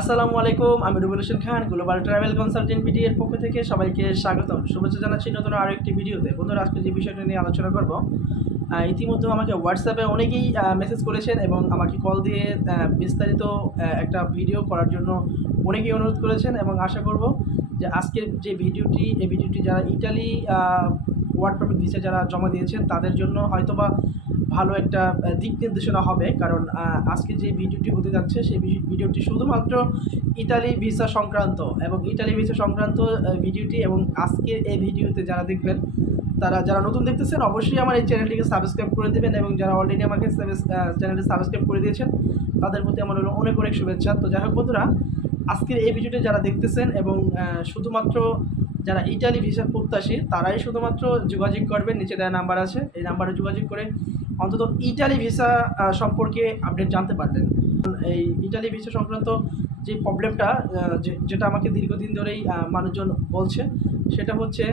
আসসালামু আলাইকুম, আমি Rubel Hossain Khan, global travel consultant BD এর পক্ষ থেকে সবাইকে স্বাগতম। শুভেচ্ছা জানাচ্ছি নতুন আরও একটি ভিডিওতে। বন্ধুরা, আজকে যে বিষয়টা নিয়ে আলোচনা করব, ইতিমধ্যে আমাকে হোয়াটসঅ্যাপে অনেকেই মেসেজ করেছেন এবং আমাকে কল দিয়ে বিস্তারিত একটা ভিডিও করার জন্য অনেকেই অনুরোধ করেছেন, এবং আশা করব যে আজকের যে ভিডিওটি, এই ভিডিওটি যারা ইটালি ওয়ার্ক পারমিট ভিসা যারা জমা দিয়েছেন তাদের জন্য হয়তোবা ভালো একটা দিক নির্দেশনা হবে। কারণ আজকে যে ভিডিওটি হতে যাচ্ছে সেই ভিডিওটি শুধুমাত্র ইতালি ভিসা সংক্রান্ত, এবং ইতালি ভিসা সংক্রান্ত ভিডিওটি। এবং আজকে এই ভিডিওতে যারা দেখবেন, যারা নতুন দেখতেছেন অবশ্যই আমার এই চ্যানেলটিকে সাবস্ক্রাইব করে দেবেন, এবং যারা অলরেডি আমাকে চ্যানেলটি সাবস্ক্রাইব করে দিয়েছেন তাদের প্রতি আমার হলো অনেক অনেক শুভেচ্ছা। তো যাই হোক বন্ধুরা, আজকের এই ভিডিওটি যারা দেখতেছেন এবং শুধুমাত্র যারা ইটালি ভিসা প্রত্যাশী তারাই শুধুমাত্র যোগাযোগ করবেন, নিচে দেওয়া নাম্বার আছে, এই নাম্বারে যোগাযোগ করে অন্তত ইটালি ভিসা সম্পর্কে আপডেট জানতে পারবেন। এই ইটালি ভিসা সংক্রান্ত যে প্রবলেমটা যেটা আমাকে দীর্ঘদিন ধরেই মানুষজন বলছে, সেটা হচ্ছে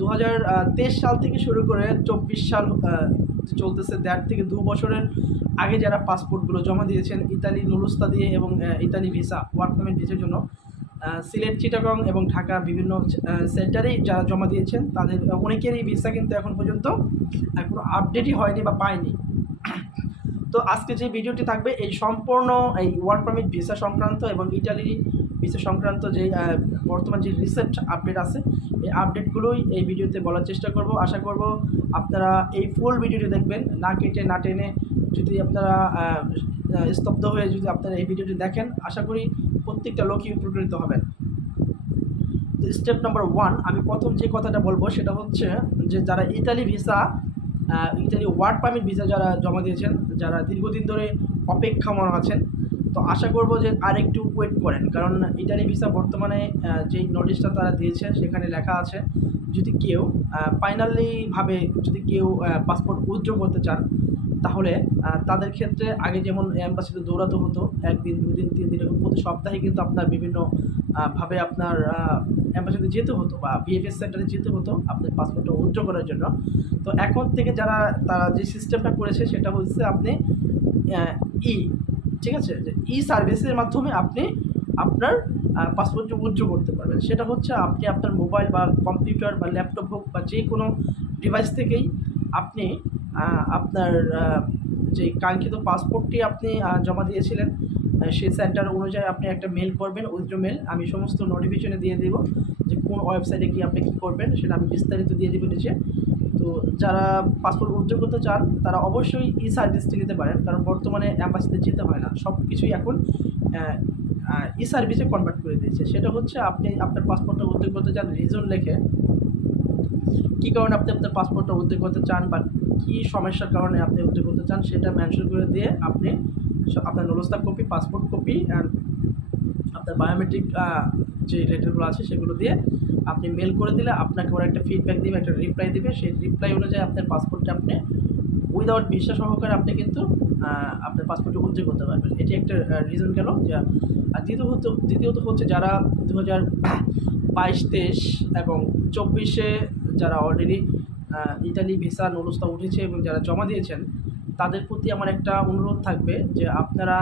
2023 সাল থেকে শুরু করে 24 সাল চলতেছে, 1.5 থেকে 2 বছরের আগে যারা পাসপোর্টগুলো জমা দিয়েছেন ইতালি নুলুস্তা দিয়ে এবং ইতালি ভিসা ওয়ার্ক পারমিট ভিসার জন্য, সিলেট, চিটাগং এবং ঢাকা বিভিন্ন সেন্টারেই যারা জমা দিয়েছেন তাদের অনেকেরই ভিসা কিন্তু এখন পর্যন্ত কোনো আপডেটই হয়নি বা পায়নি। তো আজকে যে ভিডিওটি থাকবে এই সম্পূর্ণ এই ওয়ার্ক পারমিট ভিসা সংক্রান্ত এবং ইটালি ভিসা সংক্রান্ত যে বর্তমান যে রিসেন্ট আপডেট আছে, এই আপডেটগুলোই এই ভিডিওতে বলার চেষ্টা করব। আশা করব আপনারা এই ফুল ভিডিওটি দেখবেন, না কেটে না টেনে। যদি আপনারা স্তব্ধ হয়ে যদি আপনারা এই ভিডিওটি দেখেন, আশা করি প্রত্যেকটা লোকই উপকৃত হবেন। তো স্টেপ নাম্বার 1, আমি প্রথম যে কথাটা বলবো সেটা হচ্ছে যে যারা Italy visa Italy work permit visa যারা জমা দিয়েছেন, যারা দীর্ঘদিন ধরে অপেক্ষামান আছেন, তো আশা করব যে আরেকটু ওয়েট করেন। কারণ ইটালি ভিসা বর্তমানে যেই নোটিশটা তারা দিয়েছে সেখানে লেখা আছে, যদি কেউ ফাইনালিভাবে যদি কেউ পাসপোর্ট উইথড্র করতে চান, তাহলে তাদের ক্ষেত্রে আগে যেমন অ্যাম্বাসিতে দৌড়াতে হতো, 1 দিন 2 দিন 3 দিন এরকম প্রতি সপ্তাহে কিন্তু আপনার বিভিন্ন ভাবে আপনার অ্যাম্বাসিতে যেতে হতো বা বিএফএস সেন্টারে যেতে হতো আপনার পাসপোর্টটা উইথড্র করার জন্য। তো এখন থেকে তারা যে সিস্টেমটা করেছে সেটা হচ্ছে আপনি ই ঠিক আছে, যে ই সার্ভিসের মাধ্যমে আপনি আপনার পাসপোর্টটা উইথড্র করতে পারবেন। সেটা হচ্ছে আপনি আপনার মোবাইল বা কম্পিউটার বা ল্যাপটপ হোক বা যে কোনো ডিভাইস থেকেই আপনি আপনার যে কাঙ্ক্ষিত পাসপোর্টটি আপনি জমা দিয়েছিলেন সেই সেন্টার অনুযায়ী আপনি একটা মেল করবেন, উইথড্র মেল। আমি সমস্ত নোটিফিকেশনে দিয়ে দেবো যে কোন ওয়েবসাইটে গিয়ে আপনি কী করবেন, সেটা আমি বিস্তারিত দিয়ে দেবো নিচে। তো যারা পাসপোর্ট উইথড্র করতে চান তারা অবশ্যই ই সার্ভিসটি নিতে পারেন, কারণ বর্তমানে অ্যাম্বাসিতে যেতে হয় না, সব কিছুই এখন ই সার্ভিসে কনভার্ট করে দিয়েছে। সেটা হচ্ছে আপনি আপনার পাসপোর্টটা উইথড্র করতে চান, রিজন লেখে কী কারণে আপনি আপনার পাসপোর্টটা উইথড্র করতে চান বা কী সমস্যার কারণে আপনি উইথড্র করতে চান সেটা মেনশন করে দিয়ে আপনি আপনার নুলুস্তা কপি, পাসপোর্ট কপি অ্যান্ড আপনার বায়োমেট্রিক যে লেটারগুলো আছে সেগুলো দিয়ে আপনি মেল করে দিলে আপনাকে ওরা একটা ফিডব্যাক দেবে, একটা রিপ্লাই দেবে। সেই রিপ্লাই অনুযায়ী আপনার পাসপোর্টটা আপনি উইদাউট ভিসা সহকারে আপনি কিন্তু আপনার পাসপোর্টটা উইথড্র করতে পারবেন। এটি একটা রিজন গেল। যে আর দ্বিতীয়ত হচ্ছে যারা 2022-23 এবং 24-এ যারা অলরেডি ইতালি ভিসা নুলুস্তা উঠেছে এবং যারা জমা দিয়েছেন, তাদের প্রতি আমার একটা অনুরোধ থাকবে যে আপনারা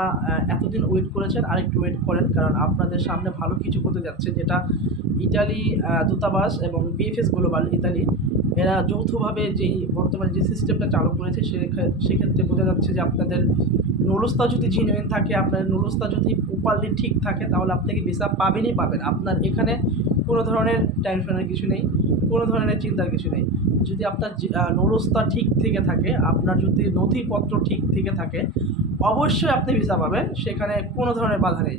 এতদিন ওয়েট করেছেন, আরেকটু ওয়েট করেন। কারণ আপনাদের সামনে ভালো কিছু হতে যাচ্ছে, যেটা ইটালি দূতাবাস এবং বিএফএস গ্লোবাল ইতালি এরা যৌথভাবে যেই বর্তমানে যে সিস্টেমটা চালু করেছে সেক্ষেত্রে বোঝা যাচ্ছে যে আপনাদের নুলুস্তা যদি জেনুইন থাকে, আপনার নুলুস্তা যদি প্রপারলি ঠিক থাকে, তাহলে আপনাকে ভিসা পাবেনই পাবেন। আপনার এখানে কোনো ধরনের টেনশনের কিছু নেই, কোনো ধরনের চিন্তার কিছু নেই। যদি আপনার নুলুস্তা ঠিক থেকে থাকে, আপনার যদি নথিপত্র ঠিক থেকে থাকে, অবশ্যই আপনি ভিসা পাবেন, সেখানে কোনো ধরনের বাধা নেই।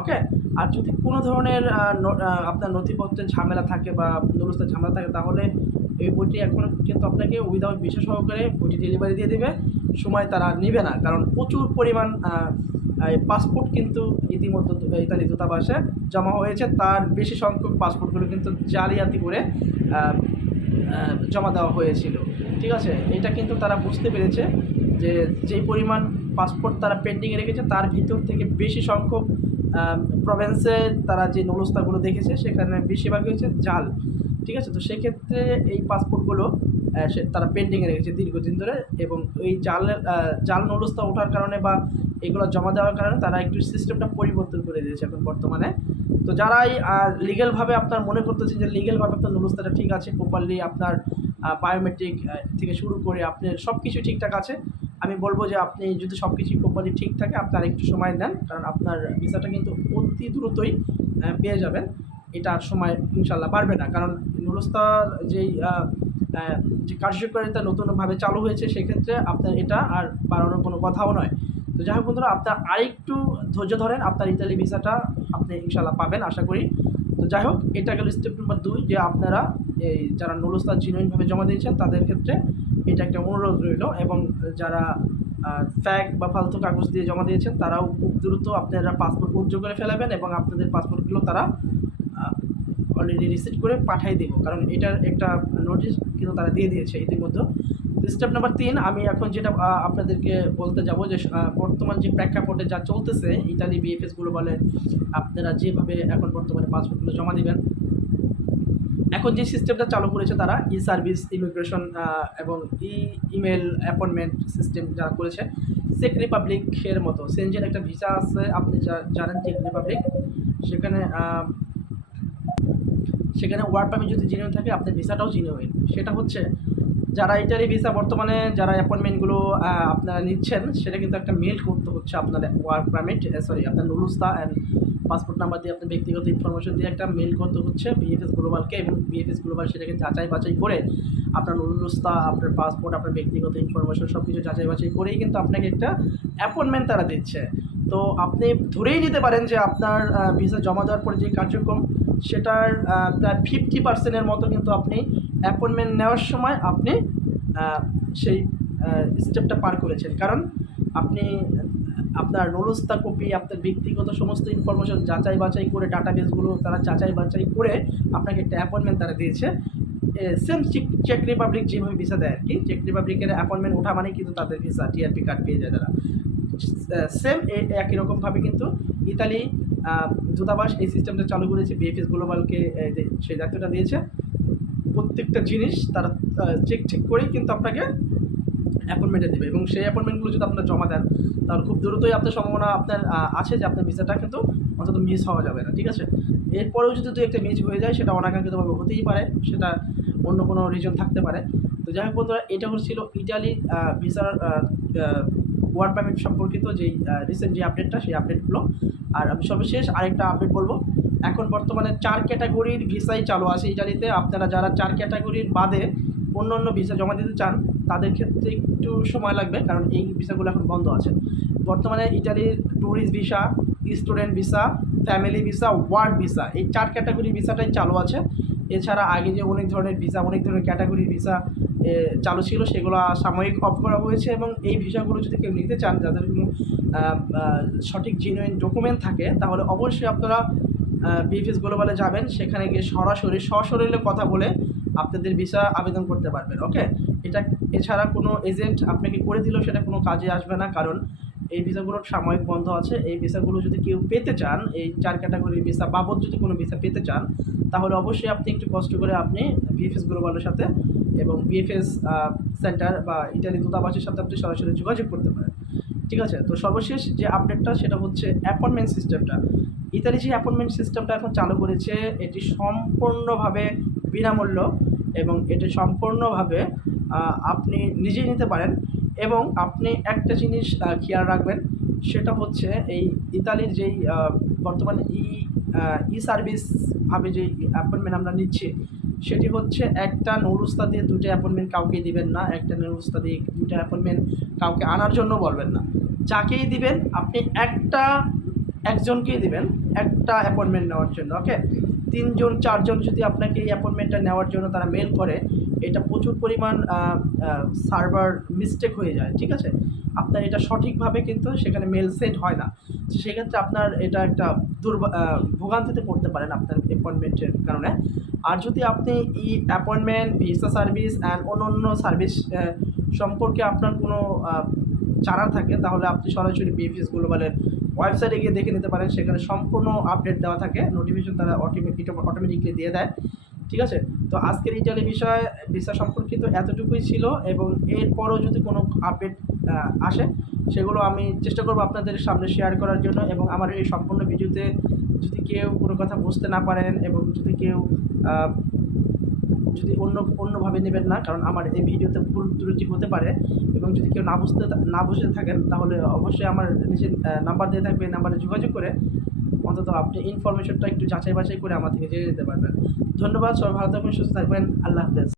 ওকে। আর যদি কোনো ধরনের আপনার নথিপত্রের ঝামেলা থাকে বা নুলুস্তার ঝামেলা থাকে, তাহলে এই বইটি এখন কিন্তু আপনাকে উইদাউট ভিসা সহকারে বইটি ডেলিভারি দিয়ে দেবে। সময় তারা নেবে না, কারণ প্রচুর পরিমাণ পাসপোর্ট কিন্তু ইতিমধ্যে ইতালি দূতাবাসে জমা হয়েছে। তার বেশি সংখ্যক পাসপোর্টগুলো কিন্তু জালিয়াতি করে জমা দেওয়া হয়েছিল। ঠিক আছে, এটা কিন্তু তারা বুঝতে পেরেছে যে যেই পরিমাণ পাসপোর্ট তারা পেন্ডিংয়ে রেখেছে তার ভিতর থেকে বেশি সংখ্যক প্রভিন্সে তারা যে নুলুস্তাগুলো দেখেছে সেখানে বেশিরভাগই হচ্ছে জাল। ঠিক আছে, তো সেক্ষেত্রে এই পাসপোর্টগুলো তারা পেন্ডিংয়ে রেখেছে দীর্ঘদিন ধরে, এবং এই জাল নুলুস্তা ওঠার কারণে বা এগুলো জমা দেওয়ার কারণে তারা একটু সিস্টেমটা পরিবর্তন করে দিয়েছে এখন বর্তমানে। তো যারাই লিগ্যালভাবে আপনার মনে করতেছেন যে লিগ্যালভাবে আপনার নুরুস্তাটা ঠিক আছে, প্রপারলি আপনার বায়োমেট্রিক থেকে শুরু করে আপনার সব কিছু ঠিকঠাক আছে, আমি বলব যে আপনি যদি সব কিছুই প্রপারলি ঠিক থাকে আপনি আরেকটু সময় নেন, কারণ আপনার ভিসাটা কিন্তু অতি দ্রুতই পেয়ে যাবেন। এটা আর সময় ইনশাল্লাহ বাড়বে না, কারণ নুরুস্তার যেই যে কার্যকারিতা নতুনভাবে চালু হয়েছে সেক্ষেত্রে আপনার এটা আর বাড়ানোর কোনো কথাও নয়। তো যাই হোক বন্ধুরা, আপনার আরেকটু ধৈর্য ধরেন, আপনার ইতালি ভিসাটা আপনি ইনশাল্লাহ পাবেন আশা করি। তো যাই হোক, এটা গেল স্টেপ নাম্বার 2, যে আপনারা এই যারা নুরুস্তা জেনুইনভাবে জমা দিয়েছেন তাদের ক্ষেত্রে এটা একটা অনুরোধ রইল, এবং যারা ফ্যাক বা ফালতু কাগজ দিয়ে জমা দিয়েছেন তারাও খুব দ্রুত আপনারা পাসপোর্ট উজ্জ্বল করে ফেলাবেন, এবং আপনাদের পাসপোর্টগুলো তারা অলরেডি রিসিভ করে পাঠিয়ে দেবো, কারণ এটার একটা নোটিশ কিন্তু তারা দিয়ে দিয়েছে ইতিমধ্যে। স্টেপ নাম্বার 3, আমি এখন যেটা আপনাদেরকে বলতে যাব যে বর্তমান যে প্রেক্ষাপটে যা চলতেছে ইতালি বিএফএসগুলো বলে আপনারা যেভাবে এখন বর্তমানে পাসপোর্টগুলো জমা দিবেন, এখন যে সিস্টেমটা চালু করেছে তারা ই সার্ভিস ইমিগ্রেশন এবং ইমেল অ্যাপয়েন্টমেন্ট সিস্টেম যারা করেছে, চেক রিপাবলিকের মতো সেনজেন একটা ভিসা আছে, আপনি জানেন চেক রিপাবলিক, সেখানে সেখানে ওয়ার্ক পারমিট যদি জেনুইন থাকে আপনার ভিসাটাও জেনুইন। সেটা হচ্ছে যারা ইটালি ভিসা বর্তমানে যারা অ্যাপয়েন্টমেন্টগুলো আপনারা নিচ্ছেন, সেটা কিন্তু একটা মেল করতে হচ্ছে আপনার ওয়ার্ক পারমিট আপনার নুরুস্তা অ্যান্ড পাসপোর্ট নাম্বার দিয়ে আপনার ব্যক্তিগত ইনফরমেশন দিয়ে একটা মেল করতে হচ্ছে বিএফএস গ্লোবালকে, এবং বিএফএস গ্লোবাল সেটাকে যাচাই বাছাই করে আপনার নুরুস্তা, আপনার পাসপোর্ট, আপনার ব্যক্তিগত ইনফরমেশন সব কিছু যাচাই বাছাই করেই কিন্তু আপনাকে একটা অ্যাপয়েন্টমেন্ট তারা দিচ্ছে। তো আপনি ধরেই নিতে পারেন যে আপনার ভিসা জমা দেওয়ার পরে যে কার্যক্রম সেটার প্রায় 50% মতো কিন্তু আপনি অ্যাপয়েন্টমেন্ট নেওয়ার সময় আপনি সেই স্টেপটা পার করেছেন, কারণ আপনি আপনার নুরুস্তা কপি, আপনার ব্যক্তিগত সমস্ত ইনফরমেশন যাচাই বাছাই করে ডাটাবেসগুলো তারা যাচাই বাছাই করে আপনাকে একটা অ্যাপয়েন্টমেন্ট তারা দিয়েছে। সেম চেক রিপাবলিক যেভাবে ভিসা দেয় আর কি, চেক রিপাবলিকের অ্যাপয়েন্টমেন্ট ওঠা মানে কিন্তু তাদের ভিসা টিআরপি কার্ড পেয়ে যায় তারা, সেম একই রকমভাবে কিন্তু ইতালি দূতাবাস এই সিস্টেমটা চালু করেছে, বিএফএস গ্লোবালকে সেই দায়িত্বটা দিয়েছে। প্রত্যেকটা জিনিস তারা চেক করেই কিন্তু আপনাকে অ্যাপয়েন্টমেন্টে দেবে, এবং সেই অ্যাপয়েন্টমেন্টগুলো যদি আপনারা জমা দেন তাহলে খুব দ্রুতই আপনার সম্ভাবনা আপনার আছে যে আপনার ভিসাটা কিন্তু অন্তত মিস হওয়া যাবে না, ঠিক আছে। এরপরেও যদি দু একটা মিস হয়ে যায় সেটা অনাকাঙ্ক্ষিতভাবে হতেই পারে, সেটা অন্য কোনো রিজন থাকতে পারে। তো যাই হোক বন্ধুরা, এটা হচ্ছিল ইটালির ভিসার ওয়ার্ক পারমিট সম্পর্কিত যেই রিসেন্ট যে আপডেটটা, সেই আপডেটগুলো। আর আমি সর্বশেষ আরেকটা আপডেট বলবো, এখন বর্তমানে 4 ক্যাটাগরির ভিসাই চালু আছে ইটালিতে। আপনারা যারা 4 ক্যাটাগরির বাদে অন্য অন্য ভিসা জমা দিতে চান তাদের ক্ষেত্রে একটু সময় লাগবে, কারণ এই ভিসাগুলো এখন বন্ধ আছে। বর্তমানে ইটালির tourist visa, student visa, family visa, work visa, এই 4 ক্যাটাগরির ভিসাটাই চালু আছে। এছাড়া আগে যে অনেক ধরনের ভিসা, অনেক ধরনের ক্যাটাগরির ভিসা চালু ছিল সেগুলো সাময়িক অফ করা হয়েছে, এবং এই ভিসাগুলো যদি কেউ নিতে চান যাদের কোনো সঠিক জেনুইন ডকুমেন্ট থাকে তাহলে অবশ্যই আপনারা বিএফএস গ্লোবালে যাবেন, সেখানে গিয়ে সরাসরি সশরীরে কথা বলে আপনাদের ভিসা আবেদন করতে পারবেন। ওকে, এটা এছাড়া কোনো এজেন্ট আপনাকে করে দিলেও সেটা কোনো কাজে আসবে না, কারণ এই ভিসাগুলোর সাময়িক বন্ধ আছে। এই ভিসাগুলো যদি কেউ পেতে চান, এই 4 ক্যাটাগরির ভিসা বাবদ যদি কোনো ভিসা পেতে চান তাহলে অবশ্যই আপনি একটু কষ্ট করে আপনি বিএফএস গ্লোবালের সাথে এবং বিএফএস সেন্টার বা ইটালি দূতাবাসের সাথে আপনি সরাসরি যোগাযোগ করতে পারেন, ঠিক আছে। তো সর্বশেষ যে আপডেটটা সেটা হচ্ছে অ্যাপয়েন্টমেন্ট সিস্টেমটা। ইতালি যে অ্যাপয়েন্টমেন্ট সিস্টেমটা এখন চালু করেছে এটি সম্পূর্ণভাবে বিনামূল্য, এবং এটি সম্পূর্ণভাবে আপনি নিজেই নিতে পারেন। এবং আপনি একটা জিনিস খেয়াল রাখবেন, সেটা হচ্ছে এই ইতালির যেই বর্তমানে ই সার্ভিসভাবে যেই অ্যাপয়েন্টমেন্ট আমরা নিচ্ছি সেটি হচ্ছে একটা নুরুস্তা দিয়ে 2টা অ্যাপয়েন্টমেন্ট কাউকেই দিবেন না, একটা নুরুস্তা দিয়ে 2টা অ্যাপয়েন্টমেন্ট কাউকে আনার জন্য বলবেন না। যাকেই দিবেন আপনি একজনকেই দিবেন একটা অ্যাপয়েন্টমেন্ট নেওয়ার জন্য। ওকে, 3জন 4জন যদি আপনাকে এই অ্যাপয়েন্টমেন্টটা নেওয়ার জন্য তারা মেল করে, এটা প্রচুর পরিমাণ সার্ভার মিস্টেক হয়ে যায়, ঠিক আছে। আপনার এটা সঠিকভাবে কিন্তু সেখানে মেল সেন্ড হয় না, সেক্ষেত্রে আপনার এটা একটা ভোগান্তিতে পড়তে পারেন আপনার অ্যাপয়েন্টমেন্টের কারণে। আর যদি আপনি এই অ্যাপয়েন্টমেন্ট, ভিসা সার্ভিস অ্যান্ড অন্য সার্ভিস সম্পর্কে আপনার কোনো জানার থাকে তাহলে আপনি সরাসরি বিএফএস গ্লোবালের ওয়েবসাইটে গিয়ে দেখে নিতে পারেন, সেখানে সম্পূর্ণ আপডেট দেওয়া থাকে, নোটিফিকেশন তারা অটোমেটিকলি দিয়ে দেয়, ঠিক আছে। তো আজকের ইটালি ভিসা সম্পর্কিত এতটুকুই ছিল, এবং এরপরও যদি কোনো আপডেট আসে সেগুলো আমি চেষ্টা করব আপনাদের সামনে শেয়ার করার জন্য। এবং আমার এই সম্পূর্ণ ভিডিওতে যদি কেউ কোনো কথা বুঝতে না পারেন এবং যদি কেউ আহ, যদি অন্যভাবে নেবেন না, কারণ আমার এই ভিডিওতে ভুল ত্রুটি হতে পারে। এবং যদি কেউ না বুঝে থাকেন তাহলে অবশ্যই আমার নিচে নাম্বার দিয়ে থাকবে, নাম্বারে যোগাযোগ করে অন্তত আপনি ইনফরমেশনটা একটু যাচাই বাছাই করে আমার থেকে জেনে নিতে পারবেন। ধন্যবাদ, সবাই ভালো থাকবেন, সুস্থ থাকবেন, আল্লাহ হাফেজ।